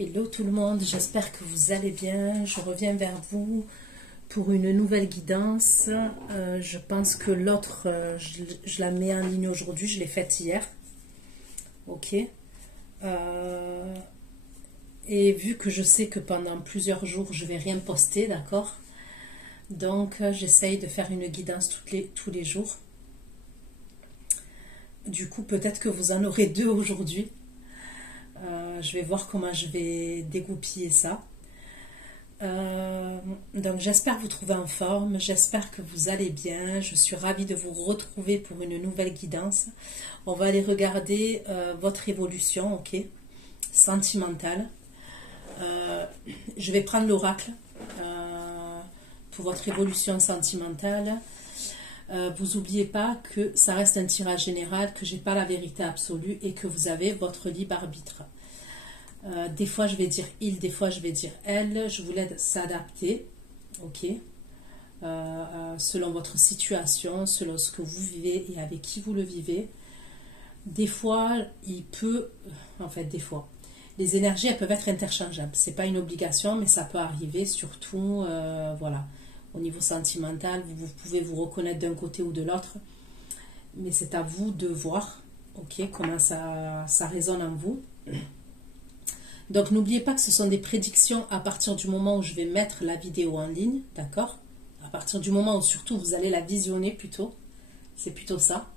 Hello tout le monde, j'espère que vous allez bien. Je reviens vers vous pour une nouvelle guidance. Je pense que l'autre, je la mets en ligne aujourd'hui, je l'ai faite hier. Ok. Et vu que je sais que pendant plusieurs jours, je vais rien poster, d'accord? Donc, j'essaye de faire une guidance tous les jours. Du coup, peut-être que vous en aurez deux aujourd'hui. Je vais voir comment je vais dégoupiller ça. Donc j'espère vous trouver en forme, j'espère que vous allez bien. Je suis ravie de vous retrouver pour une nouvelle guidance. On va aller regarder votre évolution, ok, sentimentale. Je vais prendre l'oracle pour votre évolution sentimentale. Vous n'oubliez pas que ça reste un tirage général, que j'ai pas la vérité absolue et que vous avez votre libre arbitre. Des fois je vais dire il, des fois je vais dire elle. Je vous laisse s'adapter, ok, selon votre situation, selon ce que vous vivez et avec qui vous le vivez. Des fois des fois les énergies elles peuvent être interchangeables. C'est pas une obligation, mais ça peut arriver, surtout voilà. Au niveau sentimental, vous pouvez vous reconnaître d'un côté ou de l'autre, mais c'est à vous de voir, ok, comment ça résonne en vous. Donc n'oubliez pas que ce sont des prédictions à partir du moment où je vais mettre la vidéo en ligne, d'accord? À partir du moment où surtout vous allez la visionner plutôt, c'est plutôt ça.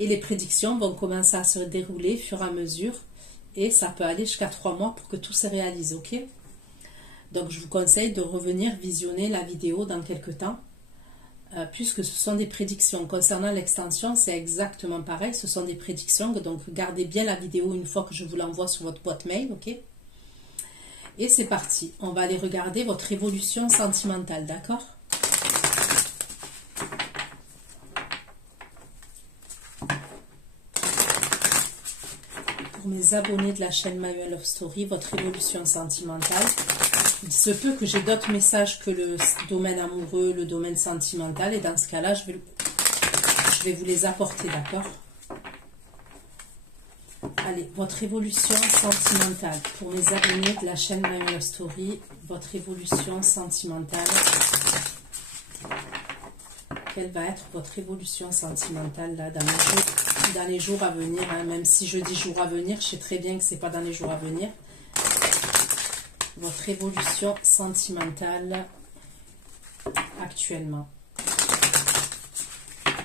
Et les prédictions vont commencer à se dérouler au fur et à mesure, et ça peut aller jusqu'à 3 mois pour que tout se réalise, ok? Donc je vous conseille de revenir visionner la vidéo dans quelques temps, puisque ce sont des prédictions. Concernant l'extension, c'est exactement pareil, ce sont des prédictions, donc gardez bien la vidéo une fois que je vous l'envoie sur votre boîte mail, ok? Et c'est parti, on va aller regarder votre évolution sentimentale, d'accord? Pour mes abonnés de la chaîne Manuel Love Story, votre évolution sentimentale. Il se peut que j'ai d'autres messages que le domaine amoureux, le domaine sentimental, et dans ce cas-là, je vais vous les apporter, d'accord? Allez, votre évolution sentimentale. Pour mes abonnés de la chaîne Manuel Love Story, votre évolution sentimentale. Quelle va être votre évolution sentimentale là, dans les jours à venir, hein? Même si je dis jours à venir, je sais très bien que ce n'est pas dans les jours à venir. Votre évolution sentimentale actuellement.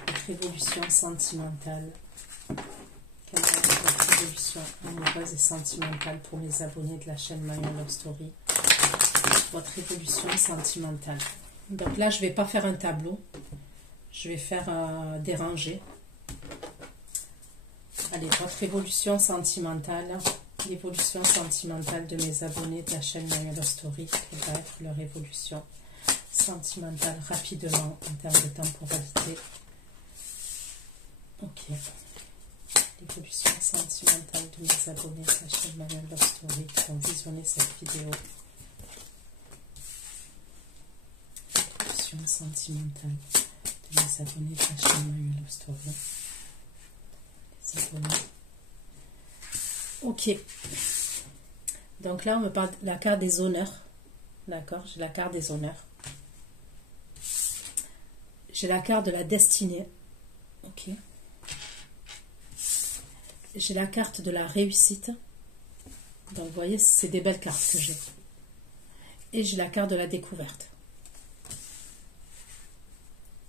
Votre évolution sentimentale. Quelle va être votre évolution amoureuse et sentimentale pour mes abonnés de la chaîne Manuel Love Story? Votre évolution sentimentale. Donc là, je ne vais pas faire un tableau. Je vais faire des rangées. Allez, votre évolution sentimentale. L'évolution sentimentale de mes abonnés de la chaîne Manuel Love Story. Quelle va être leur évolution sentimentale rapidement en termes de temporalité? Ok. L'évolution sentimentale de mes abonnés de la chaîne Manuel Love Story qui ont visionné cette vidéo. L'évolution sentimentale de mes abonnés de la chaîne Manuel Love Story. Les abonnés. Ok. Donc là, on me parle de la carte des honneurs. D'accord, j'ai la carte des honneurs. J'ai la carte de la destinée. Ok. J'ai la carte de la réussite. Donc, vous voyez, c'est des belles cartes que j'ai. Et j'ai la carte de la découverte.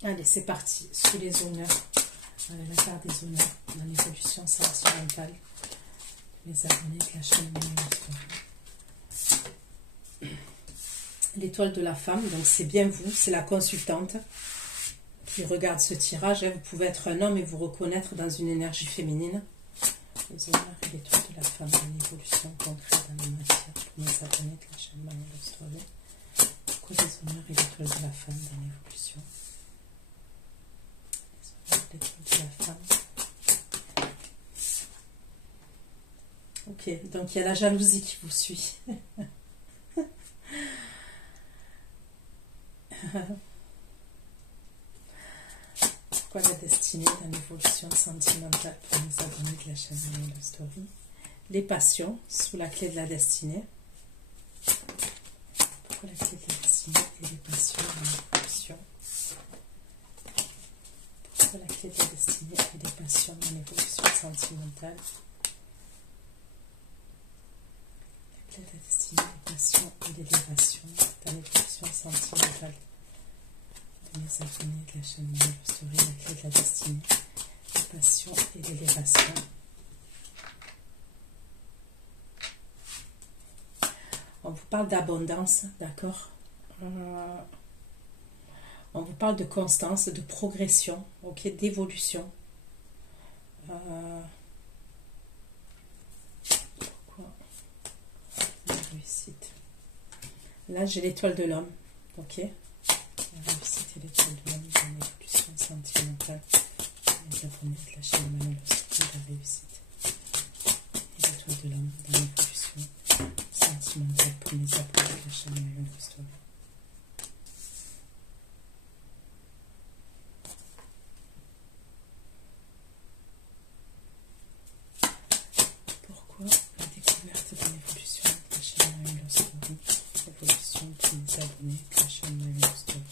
Allez, c'est parti. Sous les honneurs. Voilà, la carte des honneurs dans l'évolution sentimentale. Mes abonnés de la chaîne Manuel Love Story. L'étoile de la femme, donc c'est bien vous, c'est la consultante qui regarde ce tirage. Vous pouvez être un homme et vous reconnaître dans une énergie féminine. Les honneurs et l'étoile de la femme dans l'évolution concrète dans la matière pour mes abonnés de la chaîne Manuel Love Story. Pourquoi les honneurs et l'étoile de la femme dans l'évolution? Les honneurs et l'étoile de la femme. Ok, donc il y a la jalousie qui vous suit. Pourquoi la destinée dans l'évolution sentimentale pour mes abonnés de la chaîne Manuel Love Story? Les passions sous la clé de la destinée. Pourquoi la clé de la destinée et des passions dans l'évolution? Pourquoi la clé de la destinée et des passions dans l'évolution sentimentale? La clé de la destinée, des passions et l'élévation dans l'évolution sentimentale de mes abonnés de la chaîne Manuel Story. La clé de la destinée, des passions et l'élévation. On vous parle d'abondance, d'accord? On vous parle de constance, de progression, ok, d'évolution. Pourquoi la réussite? Là, j'ai l'étoile de l'homme, ok? La réussite et l'étoile de l'homme dans l'évolution sentimentale. Les abonnés de la chaîne Manuel Story, la réussite et l'étoile de l'homme dans l'évolution sentimentale pour les abonnés de la chaîne Manuel Story. Pourquoi la découverte de l'évolution de la chaîne Manuel Story? L'évolution pour les abonnés de la chaîne Manuel Story.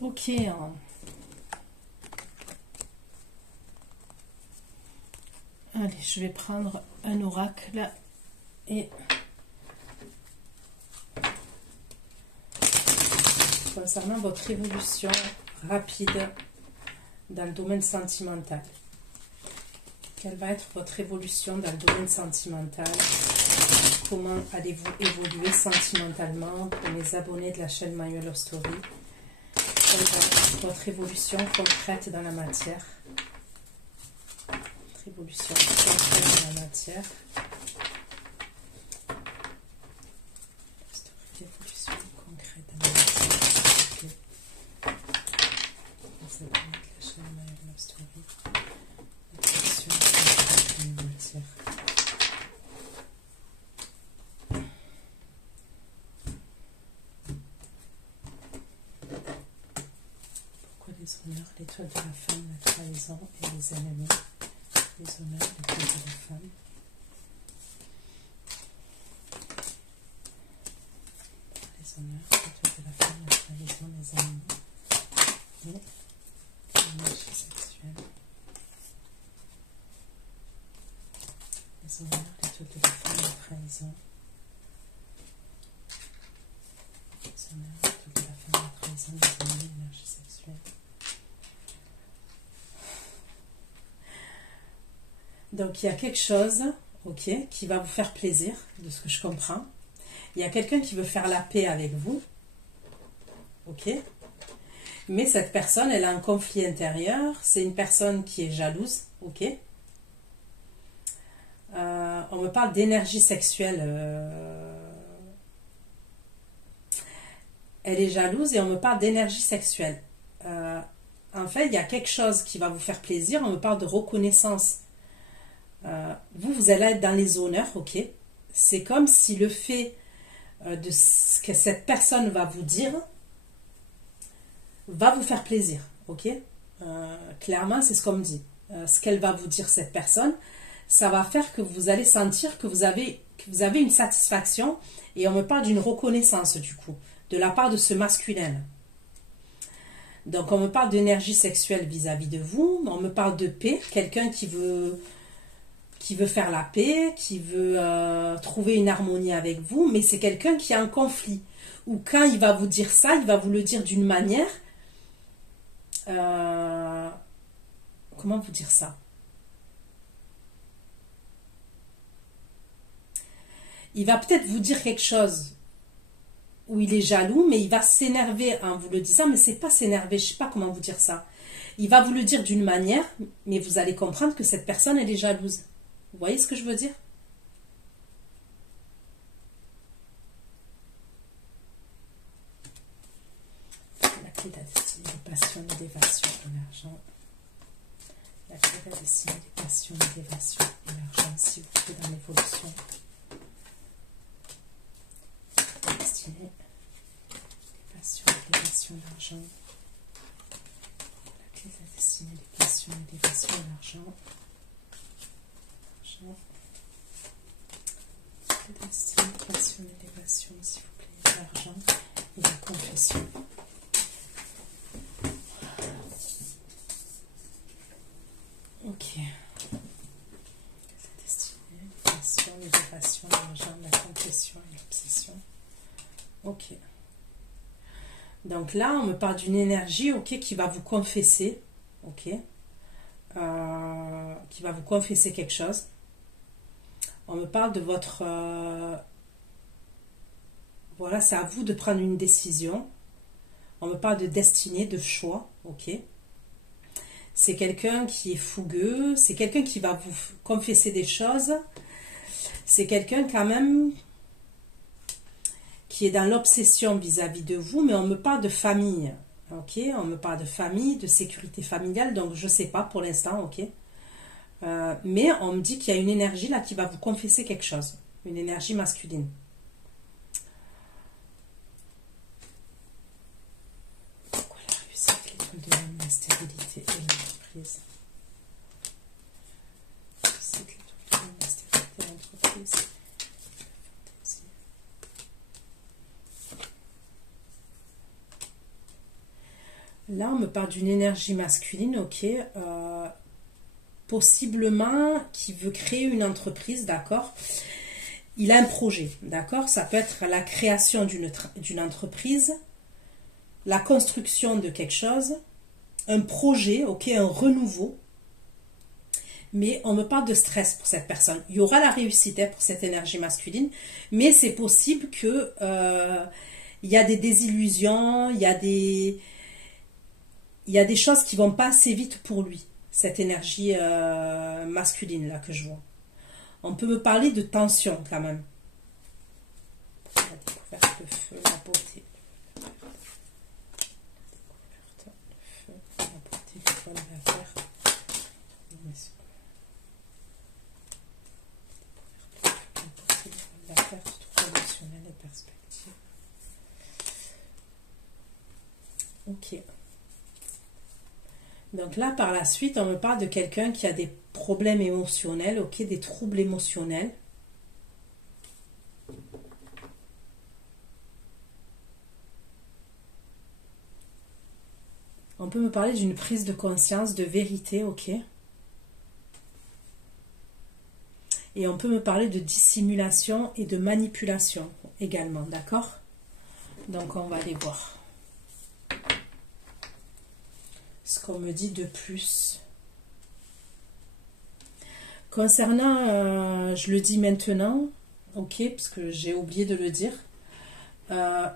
Ok. Allez, je vais prendre un oracle et concernant votre évolution rapide dans le domaine sentimental. Quelle va être votre évolution dans le domaine sentimental? Comment allez-vous évoluer sentimentalement pour mes abonnés de la chaîne Manuel Story? Quelle va être votre évolution concrète dans la matière? Votre évolution concrète dans la matière. Évolution concrète dans la matière. Les abonnés de la chaîne Manuel Story. Évolution concrète dans la matière. Les honneurs, l'étoile de la femme, la trahison et les ennemis. Les honneurs, l'étoile de la femme. Les honneurs, l'étoile de la femme, la trahison, les ennemis. Et l'énergie sexuelle. Les honneurs, l'étoile de la femme, la trahison. Les honneurs, l'étoile de la femme, la trahison, les ennemis, l'énergie sexuelle. Donc, il y a quelque chose, ok, qui va vous faire plaisir, de ce que je comprends. Il y a quelqu'un qui veut faire la paix avec vous, ok. Mais cette personne, elle a un conflit intérieur. C'est une personne qui est jalouse, ok. On me parle d'énergie sexuelle. Elle est jalouse et on me parle d'énergie sexuelle. En fait, il y a quelque chose qui va vous faire plaisir. On me parle de reconnaissance. Vous allez être dans les honneurs, ok. C'est comme si le fait de ce que cette personne va vous dire va vous faire plaisir, ok. Clairement, c'est ce qu'on me dit. Ce qu'elle va vous dire, cette personne, ça va faire que vous allez sentir que vous avez une satisfaction, et on me parle d'une reconnaissance, du coup, de la part de ce masculin. Donc, on me parle d'énergie sexuelle vis-à-vis de vous, on me parle de paix, quelqu'un qui veut faire la paix, qui veut trouver une harmonie avec vous, mais c'est quelqu'un qui a un conflit. Ou quand il va vous dire ça, il va vous le dire d'une manière... comment vous dire ça? Il va peut-être vous dire quelque chose où il est jaloux, mais il va s'énerver en vous le disant, mais c'est pas s'énerver, je sais pas comment vous dire ça. Il va vous le dire d'une manière, mais vous allez comprendre que cette personne, elle est jalouse. Vous voyez ce que je veux dire? La clé de la destinée, passion et d'évasion et l'argent. La clé de la destinée des passions et d'évasion et l'argent, s'il vous plaît, dans l'évolution. La destinée des passions et d'évasion et l'argent. La clé de la destinée des passions et d'évasion et l'argent. La destinée des passions et d'évasion, s'il vous plaît, l'argent et la confession. Ok. La destinée, la passion, l'élévation, l'argent, la confession et l'obsession. Ok. Donc là, on me parle d'une énergie, ok, qui va vous confesser, ok, qui va vous confesser quelque chose. On me parle de votre... voilà, c'est à vous de prendre une décision. On me parle de destinée, de choix, ok. C'est quelqu'un qui est fougueux, c'est quelqu'un qui va vous confesser des choses. C'est quelqu'un quand même qui est dans l'obsession vis-à-vis de vous, mais on me parle de famille, ok. On me parle de famille, de sécurité familiale, donc je ne sais pas pour l'instant, ok. Mais on me dit qu'il y a une énergie là qui va vous confesser quelque chose, une énergie masculine. Pourquoi la réussite, l'étoile de l'homme, la stérilité et l'entreprise? La réussite, l'étoile de l'homme, la stérilité et l'entreprise. Là, on me parle d'une énergie masculine, ok. Possiblement qui veut créer une entreprise, d'accord. Il a un projet, d'accord. Ça peut être la création d'une entreprise, la construction de quelque chose, un projet, ok, un renouveau. Mais on me parle de stress pour cette personne. Il y aura la réussite pour cette énergie masculine, mais c'est possible que il y a des désillusions, il y a des choses qui vont pas assez vite pour lui. Cette énergie masculine là que je vois. On peut me parler de tension quand même. La découverte, le feu, la beauté. La découverte, le feu, la beauté, l'étoile, la verte. La perte, tout relationnel et perspective. Ok. Donc là, par la suite, on me parle de quelqu'un qui a des problèmes émotionnels, ok, des troubles émotionnels. On peut me parler d'une prise de conscience, de vérité, ok. Et on peut me parler de dissimulation et de manipulation également, d'accord? Donc on va aller voir ce qu'on me dit de plus. Concernant, je le dis maintenant, ok, parce que j'ai oublié de le dire,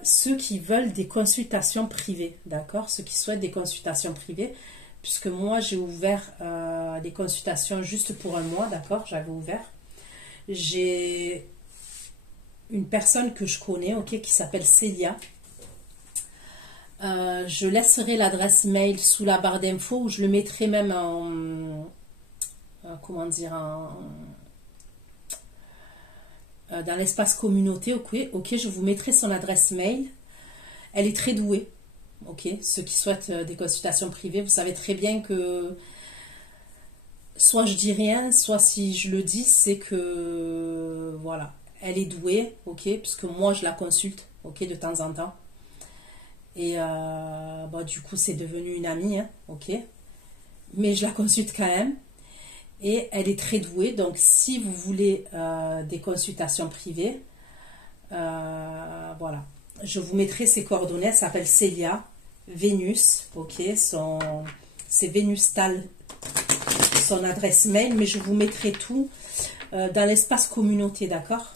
ceux qui veulent des consultations privées, d'accord, ceux qui souhaitent des consultations privées, puisque moi j'ai ouvert des consultations juste pour un mois, d'accord, j'avais ouvert. J'ai une personne que je connais, ok, qui s'appelle Célia. Je laisserai l'adresse mail sous la barre d'infos, ou je le mettrai même en comment dire, dans l'espace communauté, ok, je vous mettrai son adresse mail. Elle est très douée, ok, ceux qui souhaitent des consultations privées, vous savez très bien que soit je dis rien, soit si je le dis, c'est que voilà, elle est douée, ok, puisque moi je la consulte, ok, de temps en temps. Et du coup, c'est devenu une amie, hein, ok. Mais je la consulte quand même. Et elle est très douée. Donc, si vous voulez des consultations privées, voilà. Je vous mettrai ses coordonnées. Elle s'appelle Célia Vénus, ok. C'est Vénustal, son adresse mail. Mais je vous mettrai tout dans l'espace communauté, d'accord?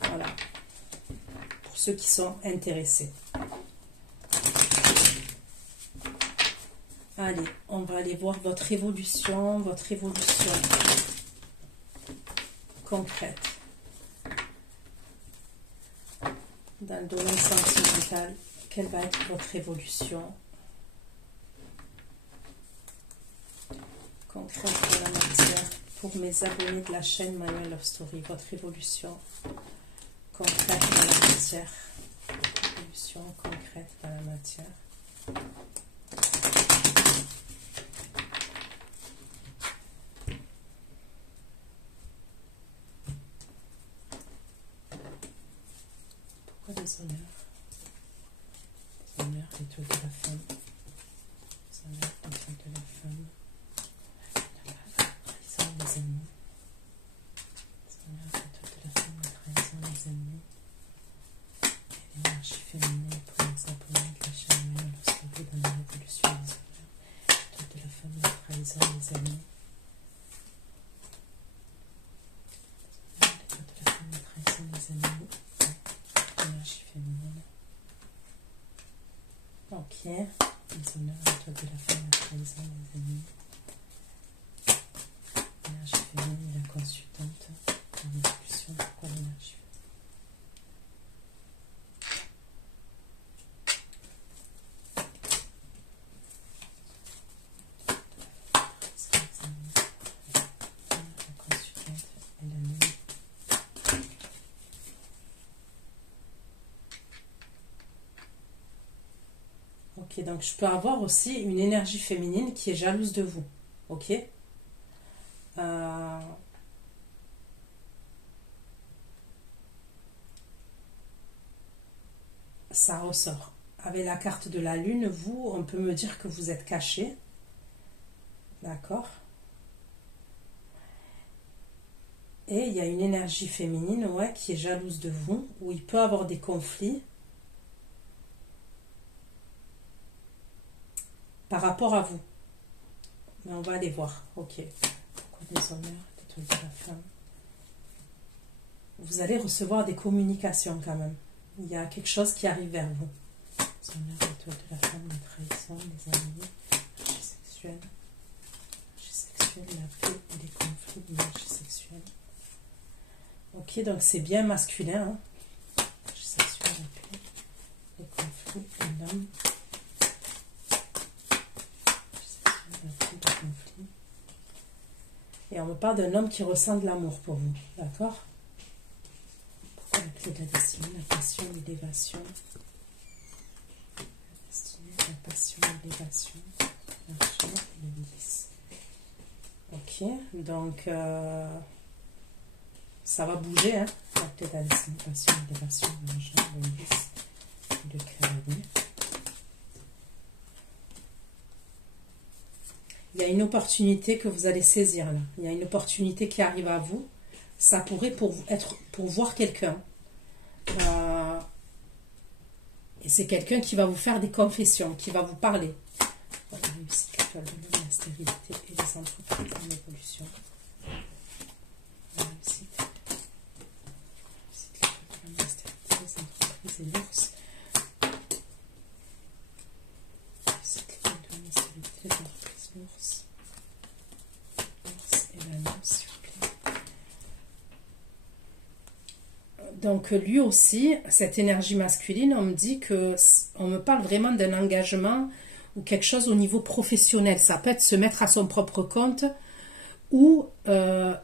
Voilà. Ceux qui sont intéressés. Allez, on va aller voir votre évolution concrète dans le domaine sentimental. quelle va être votre évolution concrète de la matière pour mes abonnés de la chaîne Manuel Love Story? Votre évolution concrète dans la matière. Évolution concrète dans la matière. Pourquoi des honneurs? Des honneurs, l'étoile de la femme. Des honneurs, l'étoile de la femme. Les ennemis. Les honneurs, l'étoile de la femme, la trahison, les ennemis. Et l'énergie féminine pour les abonnés de la chaîne Manuel Love Story dans la révolution des honneurs. L'étoile de la femme, la trahison, les ennemis. L'étoile de la femme, la trahison, les ennemis. L'énergie féminine. Ok. Les honneurs, l'étoile de la femme, la trahison, les ennemis. L'énergie féminine, la consultante. En évolution, pourquoi l'énergie féminine? La consultante et l'ennemi. Ok, donc je peux avoir aussi une énergie féminine qui est jalouse de vous. Ok. Ça ressort. Avec la carte de la lune, vous, on peut me dire que vous êtes caché. D'accord. Et il y a une énergie féminine, ouais, qui est jalouse de vous, où il peut avoir des conflits par rapport à vous. Mais on va aller voir. Ok. Pourquoi des honneurs, l'étoile de la femme? Vous allez recevoir des communications quand même. Il y a quelque chose qui arrive vers vous. Les honneurs, l'étoile de la femme, la trahison, les ennemis, l'énergie sexuelle. L'énergie sexuelle, la paix et les conflits, l'énergie sexuelle. Ok, donc c'est bien masculin. Hein? L'énergie sexuelle, la paix, les conflits, et l'homme. Et on me parle d'un homme qui ressent de l'amour pour vous, d'accord? Pourquoi la clé de la destinée, la passion, l'élévation? La destinée, la passion, l'élévation, l'argent et le 10. Ok, donc ça va bouger, hein? La clé de la destinée, la passion, l'élévation, l'argent, le 10 et le cavalier. Il y a une opportunité que vous allez saisir là. Il y a une opportunité qui arrive à vous. Ça pourrait être pour voir quelqu'un. Et c'est quelqu'un qui va vous faire des confessions, qui va vous parler. La réussite, l'étoile de l'homme, la stérilité et les entreprises en évolution. La réussite, l'étoile de l'homme, la stérilité, les entreprises et l'ours. La réussite, l'étoile de l'homme, la stérilité, les entreprises, l'ours. L'ours et l'anneau, s'il vous plaît. Donc lui aussi, cette énergie masculine, on me dit que, on me parle vraiment d'un engagement ou quelque chose au niveau professionnel. Ça peut être se mettre à son propre compte ou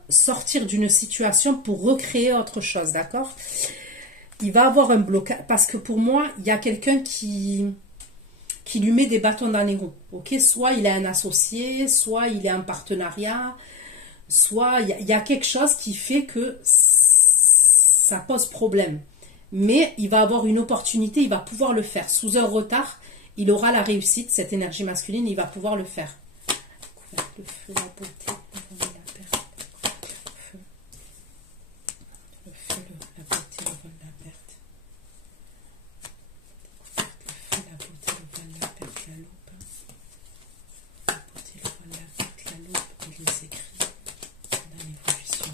sortir d'une situation pour recréer autre chose, d'accord? Il va avoir un blocage, parce que pour moi, il y a quelqu'un qui lui met des bâtons dans les roues, ok? Soit il est un associé, soit il est en partenariat, soit il y a quelque chose qui fait que ça pose problème. Mais il va avoir une opportunité, il va pouvoir le faire. Sous un retard, il aura la réussite, cette énergie masculine, il va pouvoir le faire. Le feu, la beauté, la perte. Le feu, la beauté, le vol, la perte. Le feu, la beauté, le vol, la perte, la loupe. La beauté, le vol, la perte, la loupe et les écrits dans l'évolution.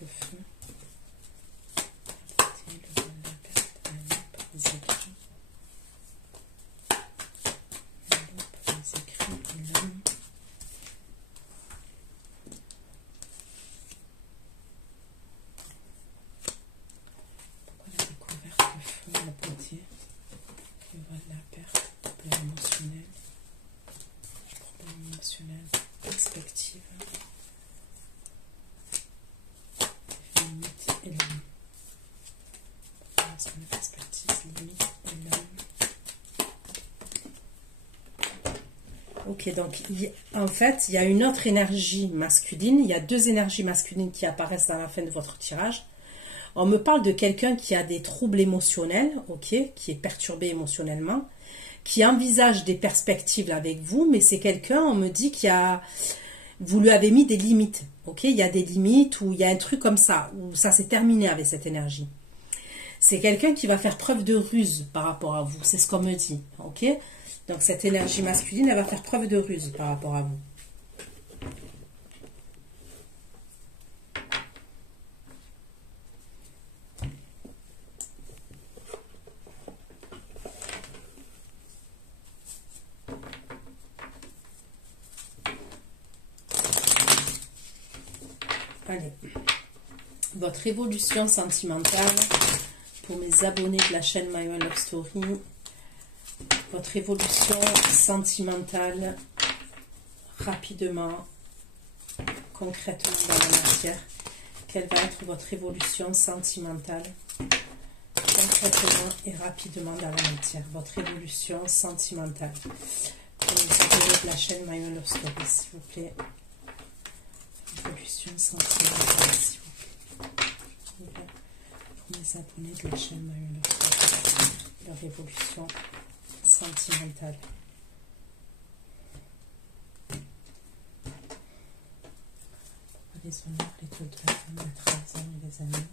Le feu, la beauté, le vol, la perte, la loupe. perspectives. Les limites et l'homme. Les perspectives, les limites et l'homme. Ok, donc en fait, il y a une autre énergie masculine. Il y a deux énergies masculines qui apparaissent à la fin de votre tirage. On me parle de quelqu'un qui a des troubles émotionnels, ok, qui est perturbé émotionnellement, qui envisage des perspectives avec vous, mais c'est quelqu'un, on me dit, vous lui avez mis des limites, ok, il y a des limites, ou il y a un truc comme ça, où ça s'est terminé avec cette énergie. C'est quelqu'un qui va faire preuve de ruse par rapport à vous, c'est ce qu'on me dit, ok. Donc cette énergie masculine, elle va faire preuve de ruse par rapport à vous. Allez, votre évolution sentimentale pour mes abonnés de la chaîne My One Love Story. Votre évolution sentimentale rapidement, concrètement dans la matière. Quelle va être votre évolution sentimentale concrètement et rapidement dans la matière? Votre évolution sentimentale pour les abonnés de la chaîne My One Love Story, s'il vous plaît. Évolution sentimentale, s'il vous plaît. Pour mes abonnés de la chaîne My One Love Story, leur évolution sentimentale. Les honneurs, l'étoile de la femme, la trahison et les amis.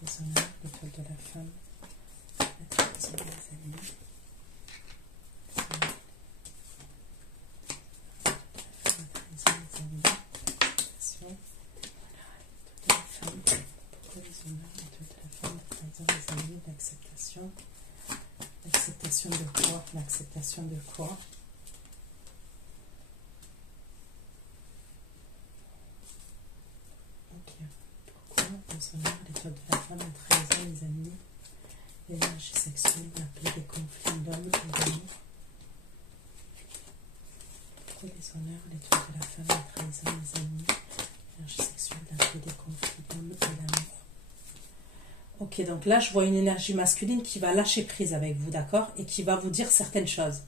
Les honneurs, l'étoile de la femme, la trahison et les amis. L'acceptation. L'acceptation de quoi? L'acceptation de quoi? Ok. Pourquoi les honneurs, l'étoile de la femme, la trahison, les amis, l'énergie sexuelle, la paix, les conflits, l'homme et l'amour? Pourquoi les honneurs, l'étoile de la femme, la trahison, les amis, l'énergie sexuelle, la paix, les conflits, l'homme et l'amour? Ok, donc là, je vois une énergie masculine qui va lâcher prise avec vous, d'accord? Et qui va vous dire certaines choses.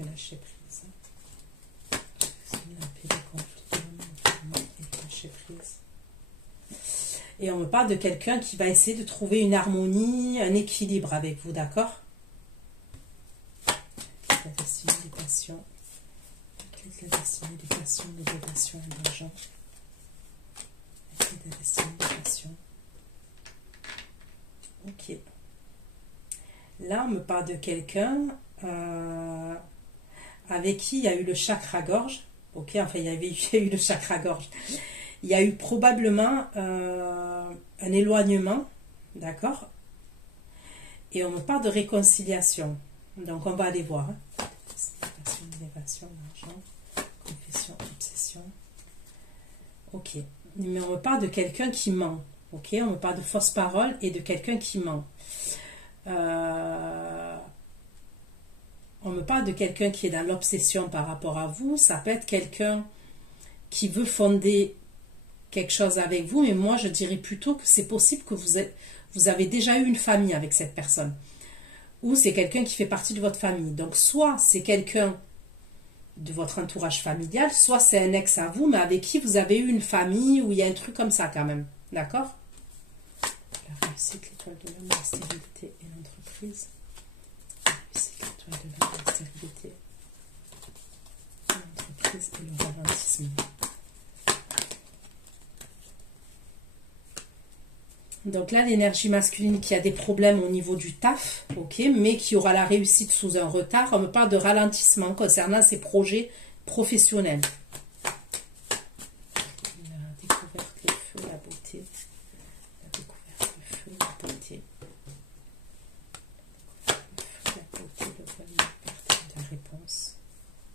Lâcher prise. La paix, les conflits, l'homme et lâcher prise. Et on me parle de quelqu'un qui va essayer de trouver une harmonie, un équilibre avec vous, d'accord? La destinée des passions. La destinée des passions, des dévotions et l'argent. La destinée des passions. Ok. Là, on me parle de quelqu'un avec qui il y a eu le chakra-gorge. Ok, enfin, il y a eu le chakra-gorge. Il y a eu probablement un éloignement, d'accord? Et on me parle de réconciliation. Donc, on va aller voir. Passion, élévation, l'argent, confession, obsession. Ok. Mais on me parle de quelqu'un qui ment. Ok, on me parle de fausses paroles et de quelqu'un qui ment. On me parle de quelqu'un qui est dans l'obsession par rapport à vous. Ça peut être quelqu'un qui veut fonder quelque chose avec vous, mais moi je dirais plutôt que c'est possible que vous avez déjà eu une famille avec cette personne. Ou c'est quelqu'un qui fait partie de votre famille. Donc soit c'est quelqu'un de votre entourage familial, soit c'est un ex à vous, mais avec qui vous avez eu une famille, où il y a un truc comme ça quand même. D'accord? La réussite, l'étoile de l'homme, la stérilité et l'entreprise. La réussite, l'étoile de l'homme, la stérilité, l'entreprise et le ralentissement. Donc là, l'énergie masculine qui a des problèmes au niveau du taf, ok, mais qui aura la réussite sous un retard. On me parle de ralentissement concernant ses projets professionnels. La découverte, le feu, la beauté. La découverte, le feu, la beauté. La découverte, le feu, la beauté, le voile, la perte de réponse. La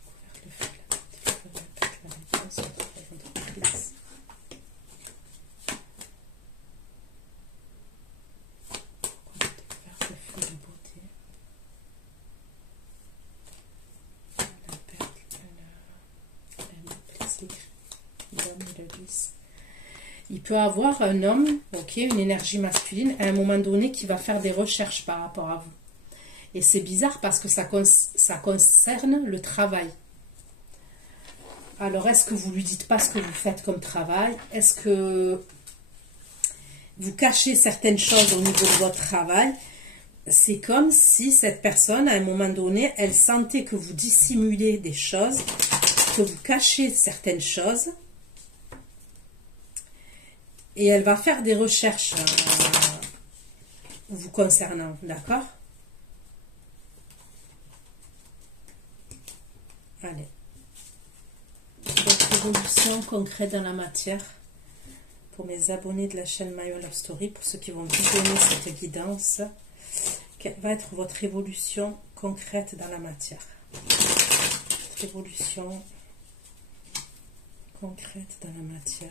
découverte, le feu, la beauté, le voile, la perte de réponse. Entreprise. Découverte, le feu, la beauté. il peut avoir un homme, ok, une énergie masculine, à un moment donné, qui va faire des recherches par rapport à vous. Et c'est bizarre parce que ça concerne le travail. Alors, est-ce que vous lui dites pas ce que vous faites comme travail? Est-ce que vous cachez certaines choses au niveau de votre travail? C'est comme si cette personne, à un moment donné, elle sentait que vous dissimulez des choses, que vous cachez certaines choses. Et elle va faire des recherches vous concernant, d'accord? Allez. Votre évolution concrète dans la matière pour mes abonnés de la chaîne My Love Story, pour ceux qui vont visionner cette guidance. Quelle va être votre évolution concrète dans la matière? Votre évolution concrète dans la matière.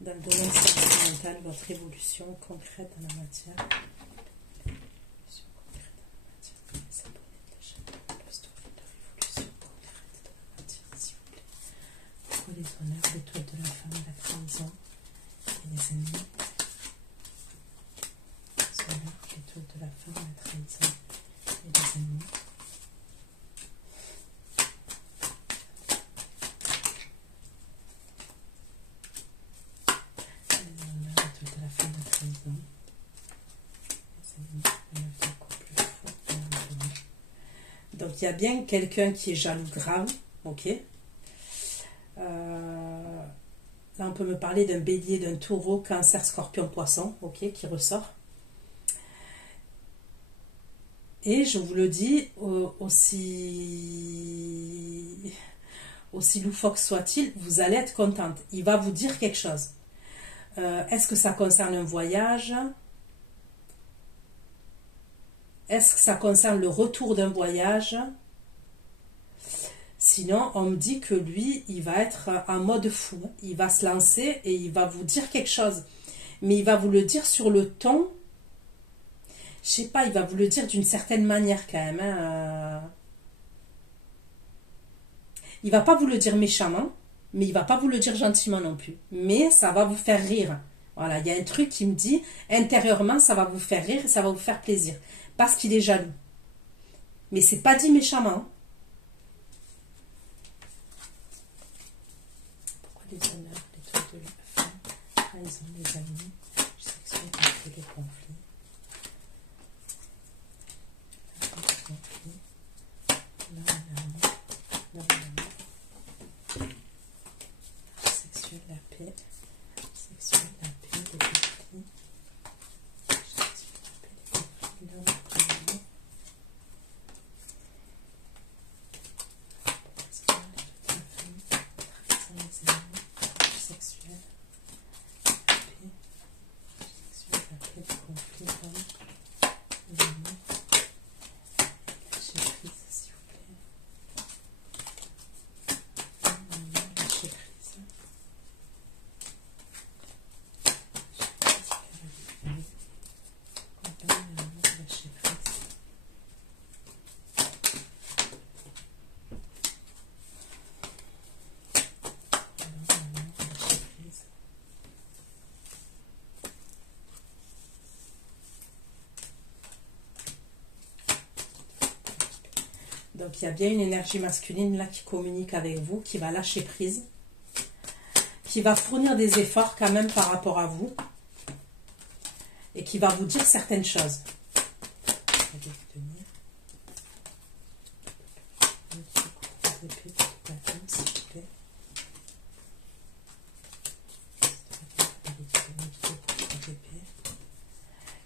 Dans le domaine sentimental, votre évolution concrète dans la matière. Évolution concrète dans la matière. Les abonnés de la chaîne Love Story, leur évolution concrète dans la matière, s'il vous plaît. Pourquoi les honneurs, l'étoile de la femme, la trahison et les ennemis? Les honneurs, l'étoile de la femme, la trahison et les ennemis. Donc, il y a bien quelqu'un qui est jaloux grave, ok. Là, on peut me parler d'un bélier, d'un taureau, cancer, scorpion, poisson, ok, qui ressort. Et je vous le dis, aussi loufoque soit-il, vous allez être contente. Il va vous dire quelque chose. Est-ce que ça concerne un voyage? Est-ce que ça concerne le retour d'un voyage? Sinon, on me dit que lui, il va être en mode fou. Il va se lancer et il va vous dire quelque chose. Mais il va vous le dire sur le ton. Je sais pas, il va vous le dire d'une certaine manière quand même. Il va pas vous le dire méchamment, mais il va pas vous le dire gentiment non plus. Mais ça va vous faire rire. Voilà, il y a un truc qui me dit, intérieurement, ça va vous faire rire et ça va vous faire plaisir. Parce qu'il est jaloux. Mais c'est pas dit méchamment. Pourquoi les honneurs, les trucs de la femme, trahison, les amis, sexuels, les conflits. Sexuel, la paix. Sexuel, la paix, les conflits. Donc il y a bien une énergie masculine là qui communique avec vous, qui va lâcher prise, qui va fournir des efforts quand même par rapport à vous et qui va vous dire certaines choses.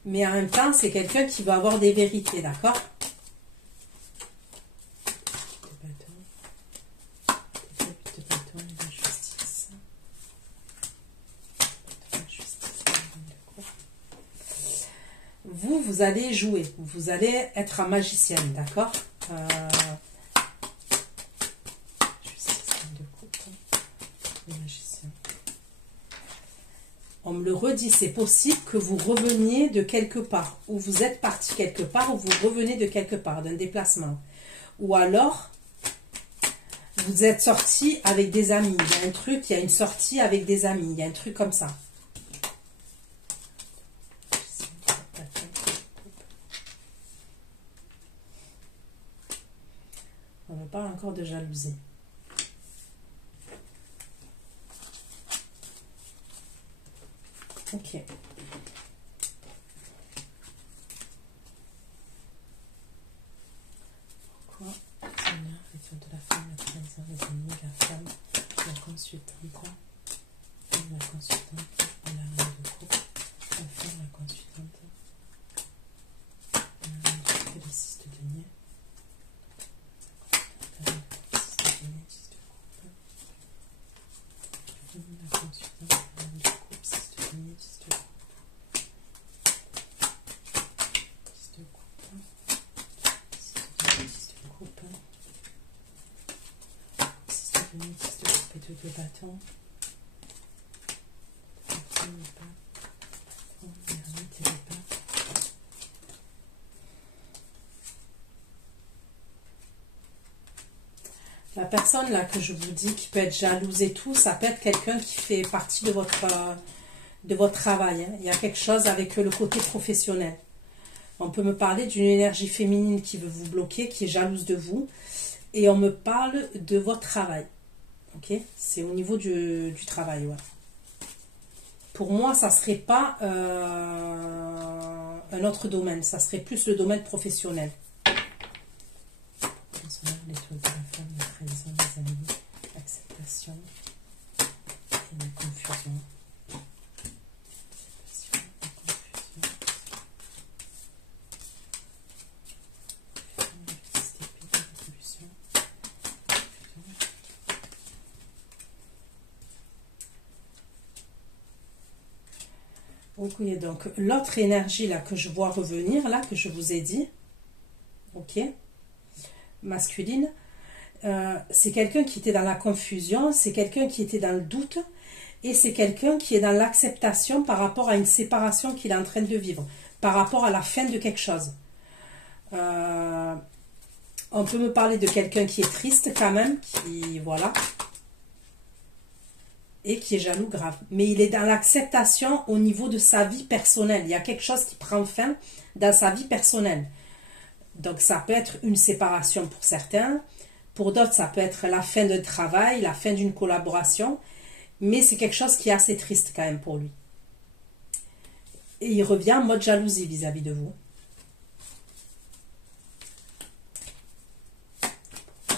Mais en même temps, c'est quelqu'un qui va avoir des vérités, d'accord? Vous allez jouer, vous allez être un magicienne, d'accord? On me le redit, c'est possible que vous reveniez de quelque part, ou vous êtes parti quelque part, ou vous revenez de quelque part, d'un déplacement. Ou alors, Vous êtes sortis avec des amis. Il y a un truc, il y a une sortie avec des amis. Il y a un truc comme ça. On me parle encore de jalousie. Ok. Pourquoi Seigneur, retour de la femme, la trahison, les ennemis, la femme, la consultante, la consultante, la reine de coupe, la femme, la consultante, le 6 de denier, la 6 de denier, 6 de coupe, la consultante, la reine de coupe, 6 de denier, 6 de coupe. De bâton, la personne là que je vous dis qui peut être jalouse et tout, ça peut être quelqu'un qui fait partie de votre travail, hein. Il y a quelque chose avec le côté professionnel. On peut me parler d'une énergie féminine qui veut vous bloquer, qui est jalouse de vous, et on me parle de votre travail. Ok, c'est au niveau du travail, ouais. Pour moi, ça serait pas un autre domaine, ça serait plus le domaine professionnel. L'étoile de la femme, la trahison, les amis, l'acceptation et la confusion. Ok, donc l'autre énergie là que je vois revenir, là que je vous ai dit, ok, masculine, c'est quelqu'un qui était dans la confusion, c'est quelqu'un qui était dans le doute, et c'est quelqu'un qui est dans l'acceptation par rapport à une séparation qu'il est en train de vivre, par rapport à la fin de quelque chose. On peut me parler de quelqu'un qui est triste quand même, qui, voilà, et qui est jaloux grave. Mais il est dans l'acceptation au niveau de sa vie personnelle. Il y a quelque chose qui prend fin dans sa vie personnelle. Donc ça peut être une séparation pour certains. Pour d'autres, ça peut être la fin d'un travail, la fin d'une collaboration. Mais c'est quelque chose qui est assez triste quand même pour lui. Et il revient en mode jalousie vis-à-vis de vous.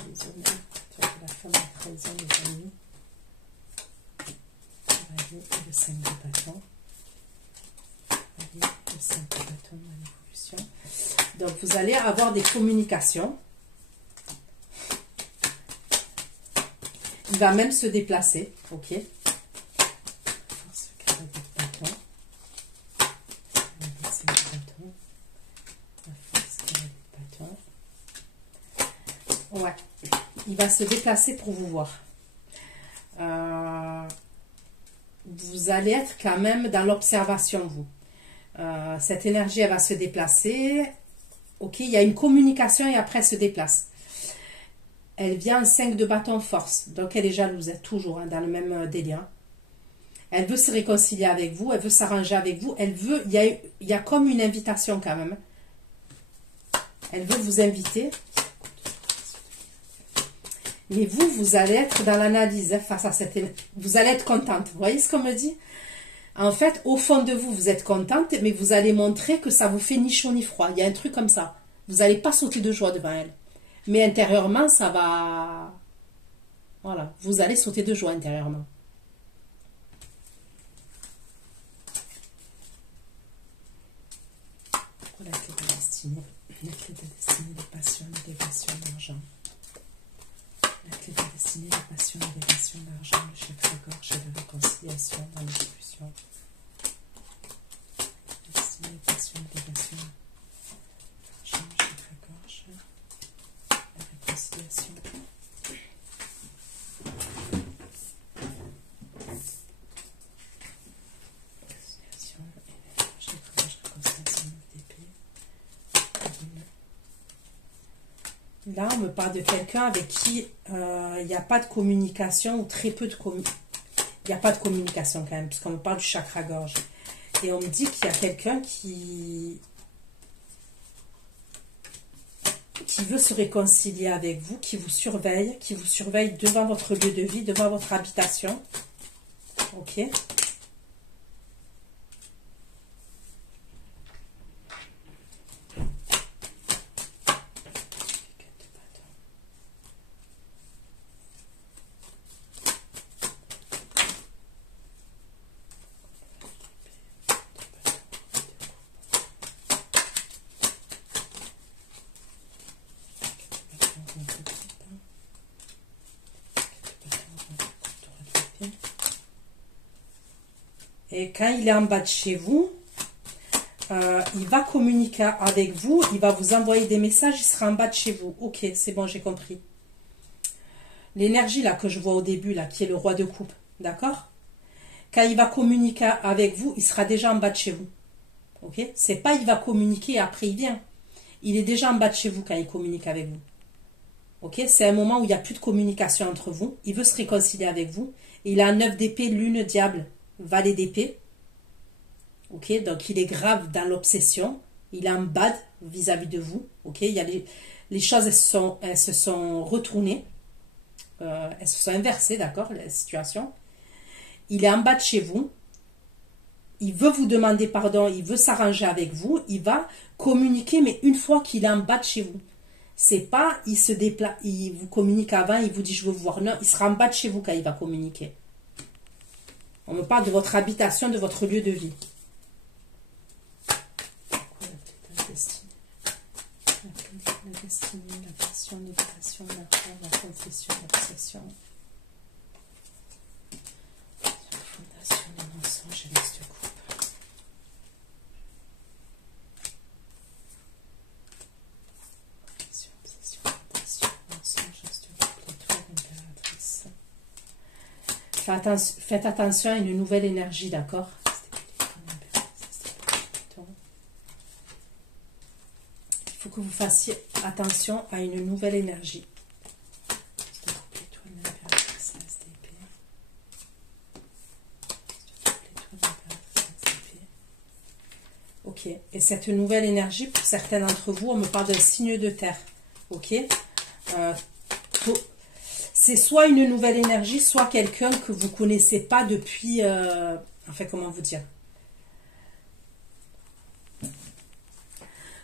Les honneurs, la femme, la trahison, les ennemis. Le 5 de bâton. Le 5 de bâton dans l'évolution. Donc vous allez avoir des communications. Il va même se déplacer. Ok. Force carré de bâton. Le 5 de bâton. La force carré de bâton. Ouais. Il va se déplacer pour vous voir. Vous allez être quand même dans l'observation, vous. Cette énergie, elle va se déplacer. Ok, il y a une communication et après, elle se déplace. Elle vient en 5 de bâton force. Donc, elle est jalouse, elle est toujours hein, dans le même délire. Elle veut se réconcilier avec vous, elle veut s'arranger avec vous. Elle veut, il y a comme une invitation quand même. Elle veut vous inviter. Mais vous allez être dans l'analyse face à cette... Vous allez être contente. Vous voyez ce qu'on me dit? En fait, au fond de vous, vous êtes contente, mais vous allez montrer que ça vous fait ni chaud ni froid. Il y a un truc comme ça. Vous n'allez pas sauter de joie devant elle. Mais intérieurement, ça va... Voilà. Vous allez sauter de joie intérieurement. La clé de destinée. La clé de destinée, des passions, des dévotions, l'argent. La clé de destinée, la passion, l'élévation, l'argent, le chakra-gorge et la réconciliation dans l'évolution. La destinée, la passion, l'élévation, l'argent, le chakra-gorge, la réconciliation. Réconciliation, chakra-gorge, réconciliation, d'épée. Là, on me parle de quelqu'un avec qui il n'y a pas de communication ou très peu de communication. Il n'y a pas de communication quand même, puisqu'on me parle du chakra-gorge. Et on me dit qu'il y a quelqu'un qui veut se réconcilier avec vous, qui vous surveille devant votre lieu de vie, devant votre habitation. Ok. Et quand il est en bas de chez vous, il va communiquer avec vous, il va vous envoyer des messages, il sera en bas de chez vous. Ok, c'est bon, j'ai compris. L'énergie là que je vois au début, là, qui est le roi de coupe, d'accord? Quand il va communiquer avec vous, il sera déjà en bas de chez vous. Ok? C'est pas il va communiquer et après il vient. Il est déjà en bas de chez vous quand il communique avec vous. Ok? C'est un moment où il n'y a plus de communication entre vous. Il veut se réconcilier avec vous. Et il a un 9 d'épée, lune, diable, valet d'épée. Ok? Donc il est grave dans l'obsession. Il est en bad vis-à-vis de vous. Ok? Il y a les choses, elles se sont retournées. Elles se sont inversées, d'accord? La situation. Il est en bas de chez vous. Il veut vous demander pardon. Il veut s'arranger avec vous. Il va communiquer, mais une fois qu'il est en bas de chez vous. C'est pas, il se déplace, il vous communique avant, il vous dit je veux vous voir. Non, il sera en bas de chez vous quand il va communiquer. On me parle de votre habitation, de votre lieu de vie. La destinée, la passion, l'éducation, la confession, l'obsession. La fondation, les mensonges et l'ex de coupe. Faites attention à une nouvelle énergie, d'accord? Il faut que vous fassiez attention à une nouvelle énergie. Ok, et cette nouvelle énergie, pour certains d'entre vous, on me parle d'un signe de terre. Ok, c'est soit une nouvelle énergie, soit quelqu'un que vous ne connaissez pas depuis... enfin, comment vous dire?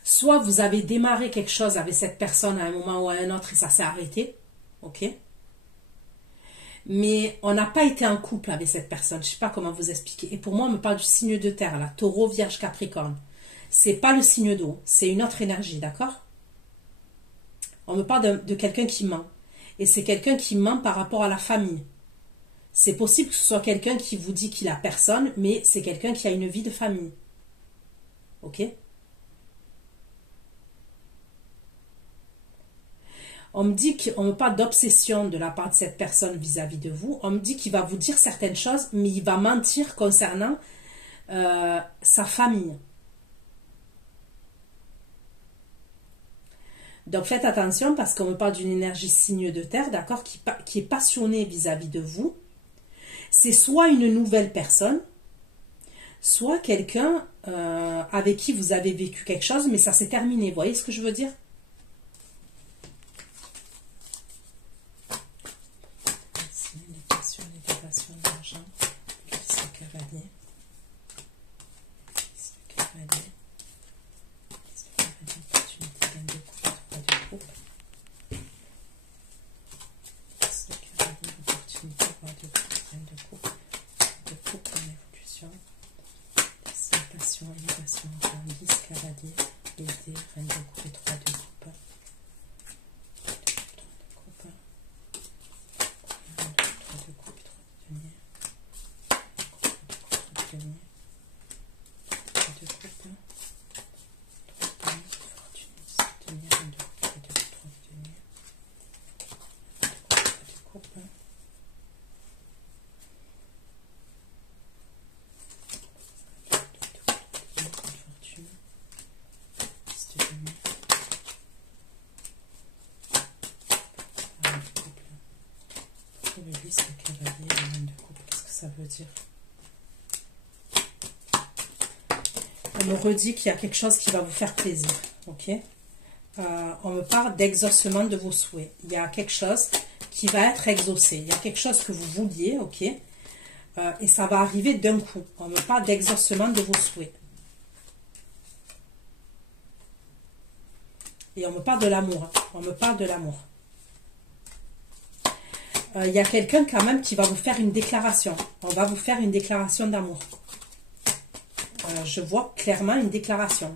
Soit vous avez démarré quelque chose avec cette personne à un moment ou à un autre et ça s'est arrêté. Ok? Mais on n'a pas été en couple avec cette personne. Je ne sais pas comment vous expliquer. Et pour moi, on me parle du signe de terre, là. Taureau, Vierge, Capricorne. C'est pas le signe d'eau. C'est une autre énergie, d'accord? On me parle de quelqu'un qui ment. Et c'est quelqu'un qui ment par rapport à la famille. C'est possible que ce soit quelqu'un qui vous dit qu'il a personne, mais c'est quelqu'un qui a une vie de famille. Ok? On me parle d'obsession de la part de cette personne vis-à-vis de vous. On me dit qu'il va vous dire certaines choses, mais il va mentir concernant sa famille. Donc faites attention parce qu'on me parle d'une énergie signe de terre, d'accord, qui est passionnée vis-à-vis de vous. C'est soit une nouvelle personne, soit quelqu'un avec qui vous avez vécu quelque chose, mais ça s'est terminé. Vous voyez ce que je veux dire? Élévation, élévation, 10, cavalier, aider, reine de coupe et 3 de coupe. l'Église, le cavalier, la main de coupe, qu'est-ce que ça veut dire? On me redit qu'il y a quelque chose qui va vous faire plaisir, ok? On me parle d'exaucement de vos souhaits. Il y a quelque chose qui va être exaucé. Il y a quelque chose que vous vouliez, ok? Et ça va arriver d'un coup. On me parle d'exaucement de vos souhaits. Et on me parle de l'amour. Hein. On me parle de l'amour. Il y a quelqu'un quand même qui va vous faire une déclaration. On va vous faire une déclaration d'amour. Je vois clairement une déclaration.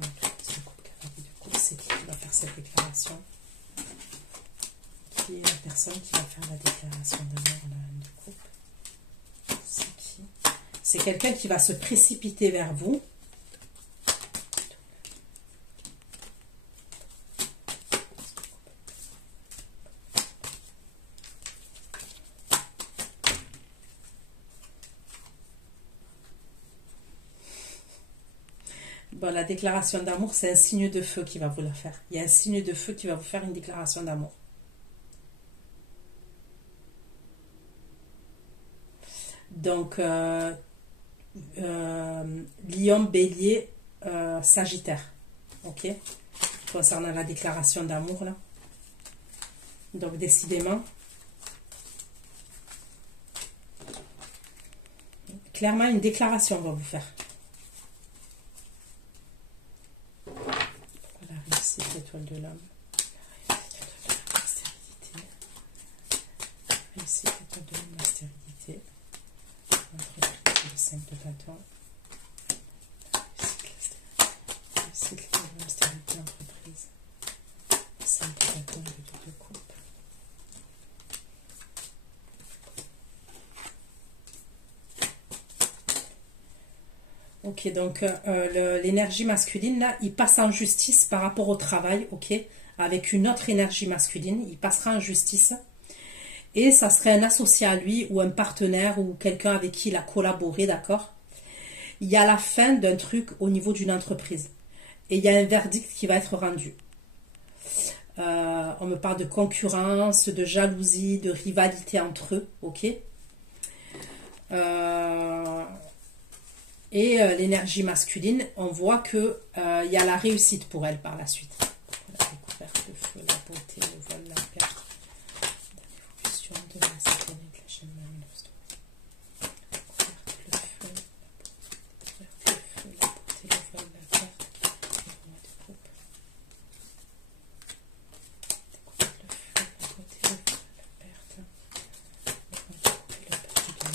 C'est qui va faire cette déclaration? Qui est la personne qui va faire la déclaration d'amour de couple? C'est qui? C'est quelqu'un qui va se précipiter vers vous. Bon, la déclaration d'amour, c'est un signe de feu qui va vous la faire. Il y a un signe de feu qui va vous faire une déclaration d'amour. Donc, Lion, Bélier, Sagittaire. Ok? Concernant la déclaration d'amour, là. Donc, décidément, clairement, une déclaration va vous faire. L'étoile de l'homme. Ici, l'étoile de l'homme, la stérilité. Entreprise, le 5 de bâton. Ici, l'étoile de l'homme, stérilité, entreprise. Le 5 de bâton, le 2 de coupe. Ok, donc l'énergie masculine, là, il passe en justice par rapport au travail, ok, avec une autre énergie masculine, il passera en justice, et ça serait un associé à lui, ou un partenaire, ou quelqu'un avec qui il a collaboré, d'accord? Il y a la fin d'un truc au niveau d'une entreprise, et il y a un verdict qui va être rendu. On me parle de concurrence, de jalousie, de rivalité entre eux, ok? Et l'énergie masculine, on voit qu'il y a la réussite pour elle par la suite. La découverte, le feu, la beauté, le vol, la perte, l'évolution de la sécurité, de la chaîne marineuse. La découverte, le feu, la beauté, le vol, la perte, le roi de coupe. Découverte, le feu, la beauté, le vol, la perte, le roi de coupe et la perte du dernier.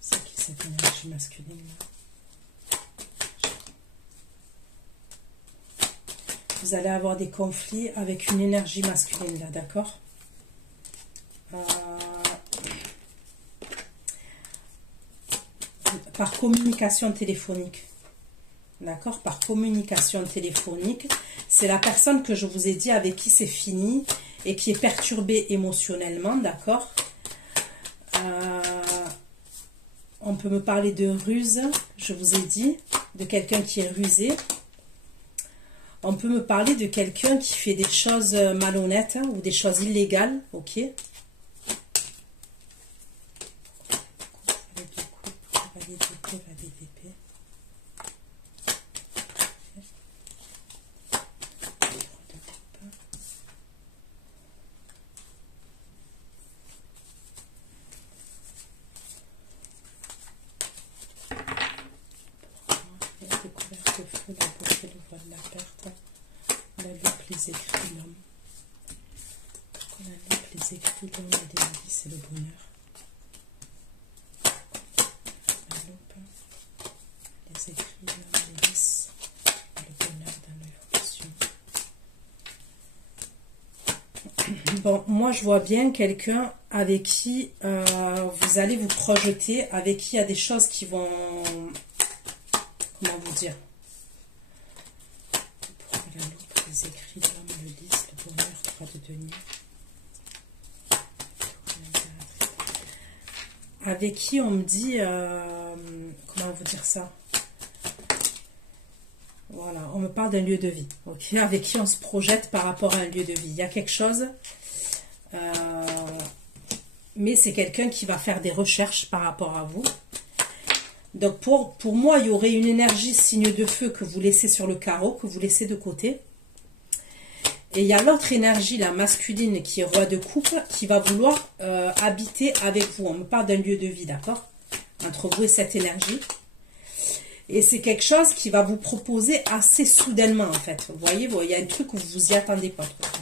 C'est qui cette énergie masculine là? Vous allez avoir des conflits avec une énergie masculine là, d'accord? Par communication téléphonique. D'accord? Par communication téléphonique. C'est la personne que je vous ai dit avec qui c'est fini et qui est perturbée émotionnellement, d'accord? On peut me parler de ruse, je vous ai dit, de quelqu'un qui est rusé. On peut me parler de quelqu'un qui fait des choses malhonnêtes hein, ou des choses illégales, ok. Les écrits l'homme. Quand on a lu les écrits l'homme et des vies, c'est le bonheur. La loupe, les écrits l'homme, les vies, le bonheur dans l'évolution. Bon, moi je vois bien quelqu'un avec qui vous allez vous projeter, avec qui il y a des choses qui vont, comment vous dire, les écrits de l'homme, le 10, le bonheur, 3 de denier. Avec qui on me dit, comment vous dire ça? Voilà, on me parle d'un lieu de vie, ok? Avec qui on se projette par rapport à un lieu de vie. Il y a quelque chose, mais c'est quelqu'un qui va faire des recherches par rapport à vous. Donc pour moi, il y aurait une énergie signe de feu que vous laissez sur le carreau, que vous laissez de côté. Et il y a l'autre énergie, la masculine, qui est roi de coupe, qui va vouloir habiter avec vous. On me parle d'un lieu de vie, d'accord? Entre vous et cette énergie. Et c'est quelque chose qui va vous proposer assez soudainement, en fait. Vous voyez, il y a un truc où vous vous y attendez pas trop.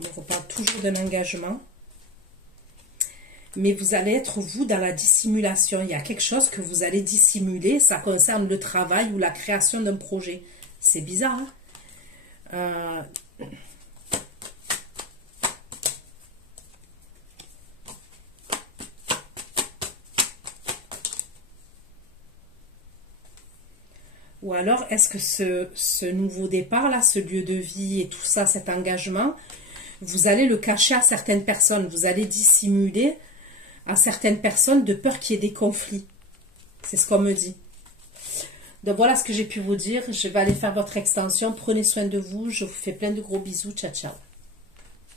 On reparle toujours d'un engagement. Mais vous allez être, vous, dans la dissimulation. Il y a quelque chose que vous allez dissimuler. Ça concerne le travail ou la création d'un projet. C'est bizarre, hein? Ou alors, est-ce que ce nouveau départ-là, ce lieu de vie et tout ça, cet engagement, vous allez le cacher à certaines personnes. Vous allez dissimuler à certaines personnes de peur qu'il y ait des conflits. C'est ce qu'on me dit. Donc voilà ce que j'ai pu vous dire. Je vais aller faire votre extension. Prenez soin de vous. Je vous fais plein de gros bisous. Ciao, ciao.